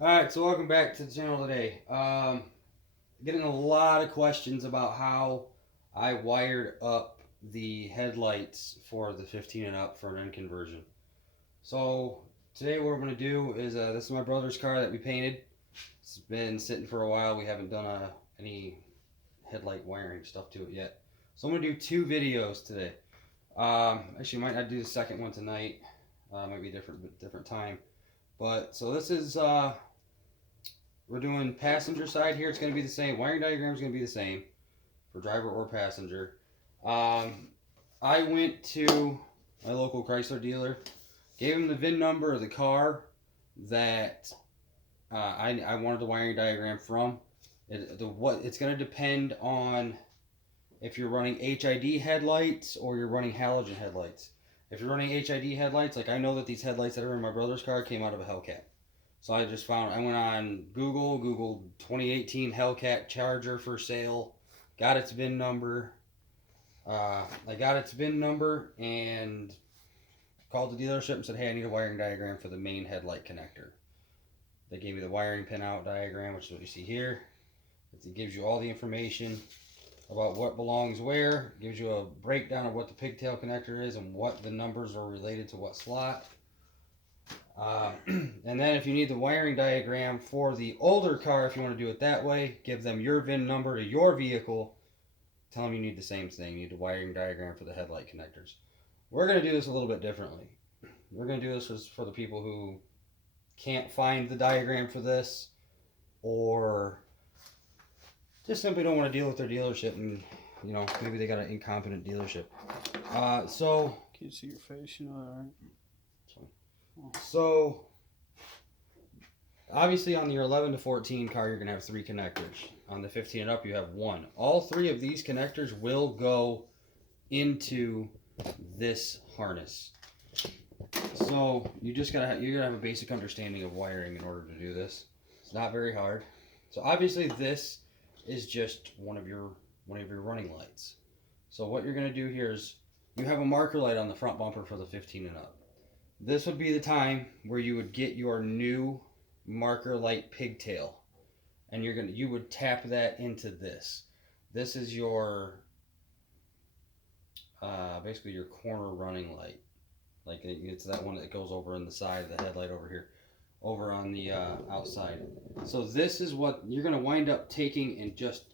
Alright, so welcome back to the channel today. Getting a lot of questions about how I wired up the headlights for the 15 and up for an N conversion. So today what we're going to do is, this is my brother's car that we painted. It's been sitting for a while. We haven't done any headlight wiring stuff to it yet. So I'm going to do two videos today. Actually, might not do the second one tonight. Might be different time. But so this is we're doing passenger side here. It's going to be the same. Wiring diagram is going to be the same for driver or passenger. I went to my local Chrysler dealer, gave him the VIN number of the car that I wanted the wiring diagram from. It's going to depend on if you're running HID headlights or you're running halogen headlights. If you're running HID headlights, like I know that these headlights that are in my brother's car came out of a Hellcat. So I went on Google 2018 Hellcat Charger for sale, got its VIN number. I got its VIN number and called the dealership and said, hey, I need a wiring diagram for the main headlight connector. They gave me the wiring pinout diagram, which is what you see here. It gives you all the information about what belongs where, gives you a breakdown of what the pigtail connector is and what the numbers are related to what slot. And then if you need the wiring diagram for the older car, if you want to do it that way, give them your VIN number to your vehicle. Tell them you need the same thing. You need the wiring diagram for the headlight connectors. We're going to do this a little bit differently. We're going to do this for the people who can't find the diagram for this, or just simply don't want to deal with their dealership, and maybe they got an incompetent dealership. So Can you see your face? You know that, right? So obviously on your 11 to 14 car, you're going to have three connectors. On the 15 and up, you have one. All three of these connectors will go into this harness. So you're gonna have a basic understanding of wiring in order to do this. It's not very hard. So obviously this is just one of your running lights. So what you're gonna do here is you have a marker light on the front bumper for the 15 and up. This would be the time where you would get your new marker light pigtail, and you would tap that into this. This is your basically your corner running light. Like it's that one that goes over in the side of the headlight over here, over on the outside. So this is what you're going to wind up taking and just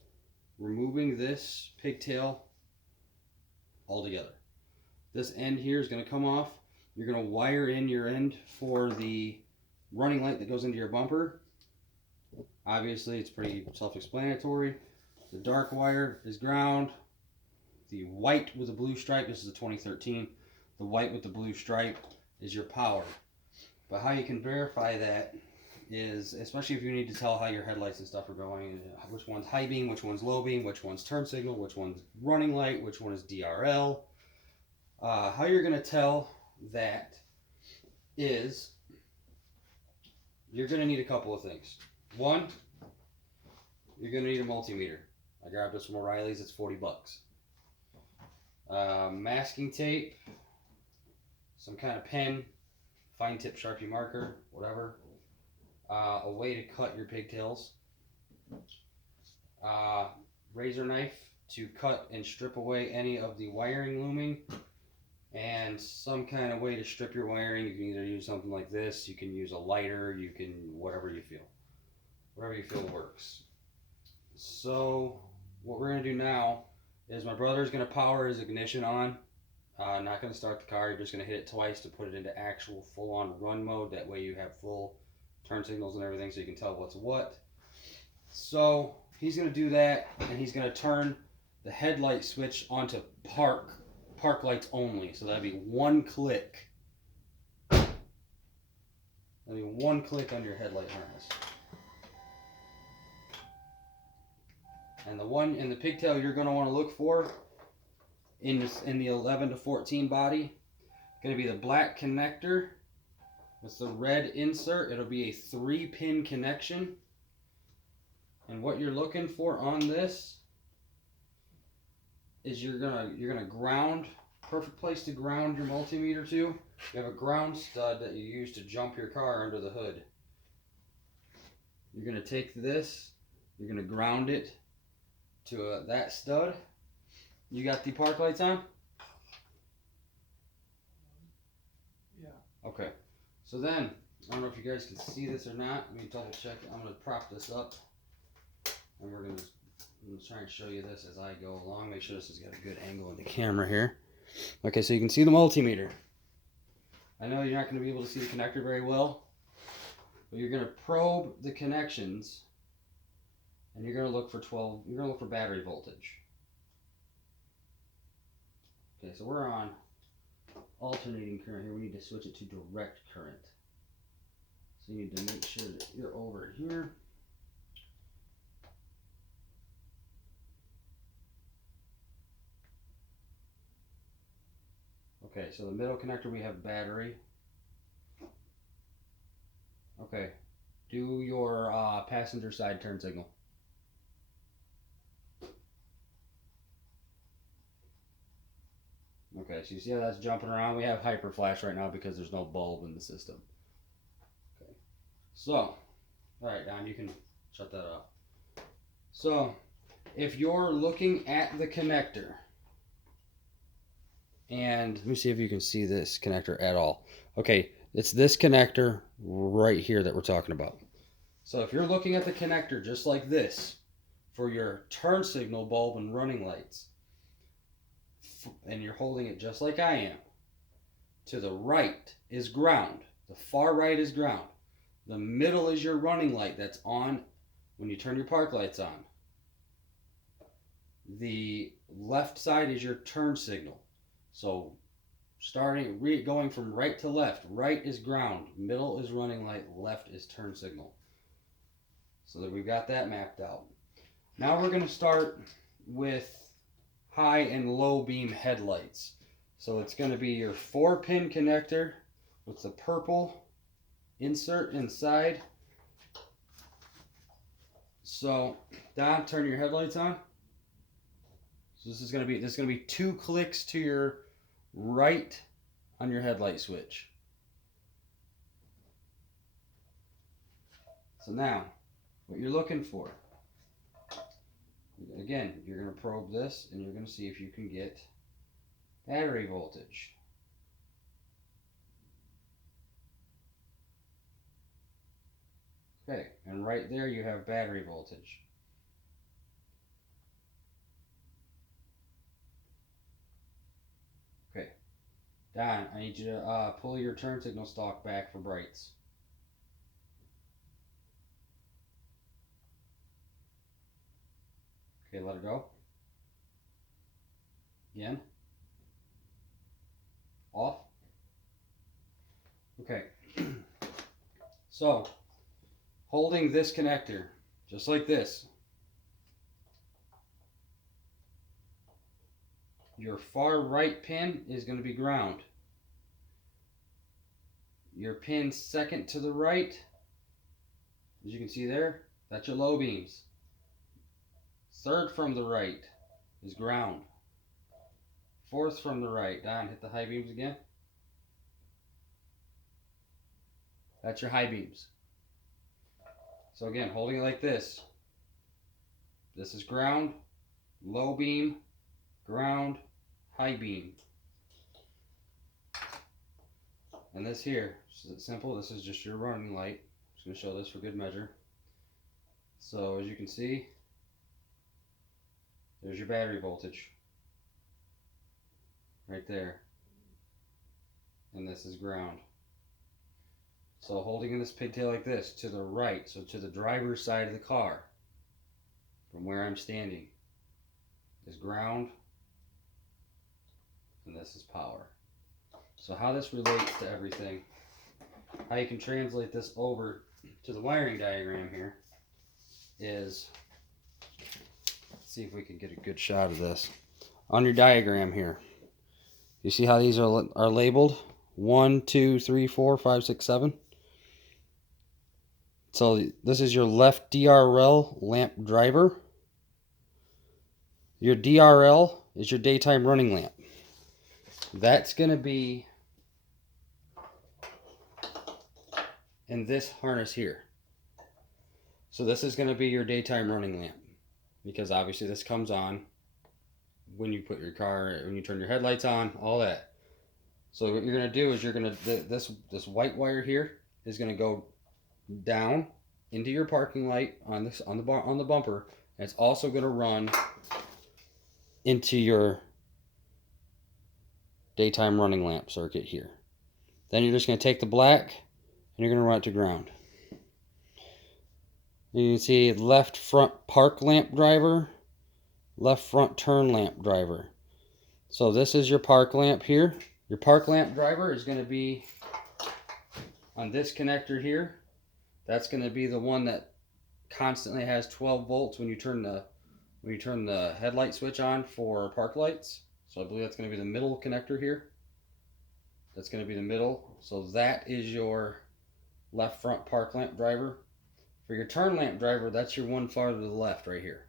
removing this pigtail altogether. This end here is going to come off. You're going to wire in your end for the running light that goes into your bumper. Obviously, it's pretty self-explanatory. The dark wire is ground. The white with the blue stripe, this is a 2013. The white with the blue stripe is your power. But how you can verify that is, especially if you need to tell how your headlights and stuff are going, which one's high beam, which one's low beam, which one's turn signal, which one's running light, which one is DRL. How you're going to tell that is you're going to need a couple of things. One, you're going to need a multimeter. I grabbed this from O'Reilly's, it's 40 bucks. Masking tape, some kind of pen, fine tip Sharpie marker, whatever. A way to cut your pigtails. Razor knife to cut and strip away any of the wiring looming. And some kind of way to strip your wiring. You can either use something like this, you can use a lighter, you can, whatever you feel. Whatever you feel works. So, what we're going to do now is my brother's going to power his ignition on. Not going to start the car, you're just going to hit it twice to put it into actual full-on run mode. That way you have full turn signals and everything so you can tell what's what. So he's going to do that, and he's going to turn the headlight switch onto park lights only. So that'd be one click. That'd be one click on your headlight harness. And the pigtail you're going to want to look for in the 11 to 14 body, going to be the black connector with the red insert. It'll be a 3-pin connection. And what you're looking for on this is you're gonna ground. Perfect place to ground your multimeter to. You have a ground stud that you use to jump your car under the hood. you're going to take this, you're going to ground it to that stud. You got the park lights on? Yeah. Okay. So then, I don't know if you guys can see this or not. Let me double check. I'm going to prop this up. And I'm going to try and show you this as I go along. Make sure this has got a good angle in the camera here. Okay, so you can see the multimeter. I know you're not going to be able to see the connector very well, but you're going to probe the connections, and you're going to look for you're going to look for battery voltage. Okay, so we're on alternating current here. We need to switch it to direct current. So you need to make sure that you're over here. Okay, so the middle connector we have battery. Okay, do your passenger side turn signal. Okay, so you see how that's jumping around? We have hyper flash right now because there's no bulb in the system. Okay, so, alright Don, you can shut that off. So, if you're looking at the connector, and let me see if you can see this connector at all. Okay, it's this connector right here that we're talking about. So if you're looking at the connector just like this for your turn signal bulb and running lights, and you're holding it just like I am, to the right is ground. The far right is ground. The middle is your running light that's on when you turn your park lights on. The left side is your turn signal. So going from right to left, right is ground, middle is running light, left is turn signal. So that we've got that mapped out. Now we're going to start with high and low beam headlights. So it's going to be your 4-pin connector with the purple insert inside. So Don, turn your headlights on. So this is going to be 2 clicks to your right on your headlight switch. So now, what you're looking for, again, you're going to probe this and you're going to see if you can get battery voltage. Okay, and right there you have battery voltage. Okay, Don, I need you to pull your turn signal stalk back for brights. Okay, let it go. Again. Off. Okay. So, holding this connector, just like this, your far right pin is going to be ground. Your pin second to the right, as you can see there, that's your low beams. Third from the right is ground. Fourth from the right, Don, hit the high beams again. That's your high beams. So again, holding it like this. This is ground, low beam, ground, high beam. And this here, it's simple. This is just your running light. I'm just going to show this for good measure. So as you can see, there's your battery voltage. Right there. And this is ground. So holding in this pigtail like this, to the right, so to the driver's side of the car, from where I'm standing, is ground, and this is power. So how this relates to everything, how you can translate this over to the wiring diagram here is, let's see if we can get a good shot of this. On your diagram here, you see how these are labeled? 1, 2, 3, 4, 5, 6, 7. So this is your left DRL lamp driver. Your DRL is your daytime running lamp. That's going to be in this harness here. So this is going to be your daytime running lamp, because obviously this comes on when you put your car, when you turn your headlights on, all that. So what you're going to do is you're going to, this white wire here is going to go down into your parking light on this, on the bumper. And it's also going to run into your daytime running lamp circuit here. Then you're just going to take the black and you're going to run it to ground. You can see left front park lamp driver, left front turn lamp driver. So this is your park lamp here. Your park lamp driver is going to be on this connector here. That's going to be the one that constantly has 12 volts when you turn the headlight switch on for park lights. So I believe that's going to be the middle connector here. That's going to be the middle. So that is your left front park lamp driver. For your turn lamp driver, that's your one farther to the left right here.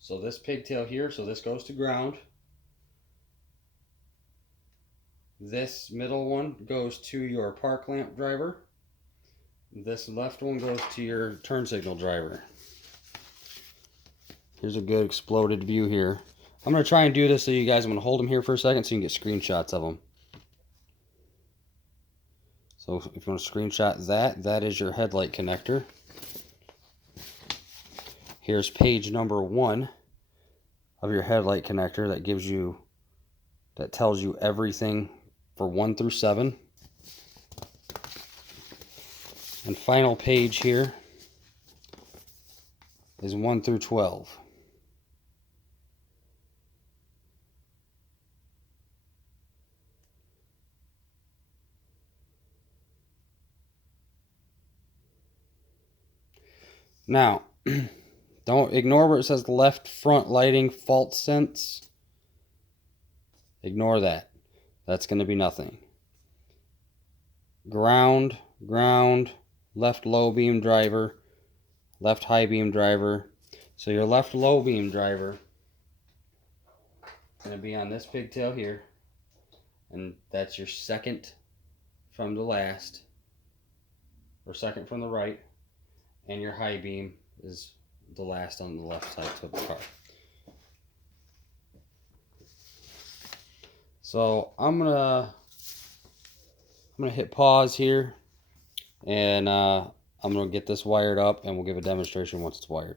So this pigtail here, so this goes to ground. This middle one goes to your park lamp driver. This left one goes to your turn signal driver. Here's a good exploded view here. I'm going to try and do this so you guys, I'm going to hold them here for a second so you can get screenshots of them. So if you want to screenshot that, that is your headlight connector. Here's page number 1 of your headlight connector that gives you, that tells you everything for 1 through 7. And final page here is 1 through 12. Now, don't ignore where it says left front lighting fault sense. Ignore that. That's going to be nothing. Ground, left low beam driver, left high beam driver. So your left low beam driver is going to be on this pigtail here. And that's your second from the last, or second from the right. And your high beam is the last on the left side of the car. So I'm gonna hit pause here, and I'm gonna get this wired up, and we'll give a demonstration once it's wired.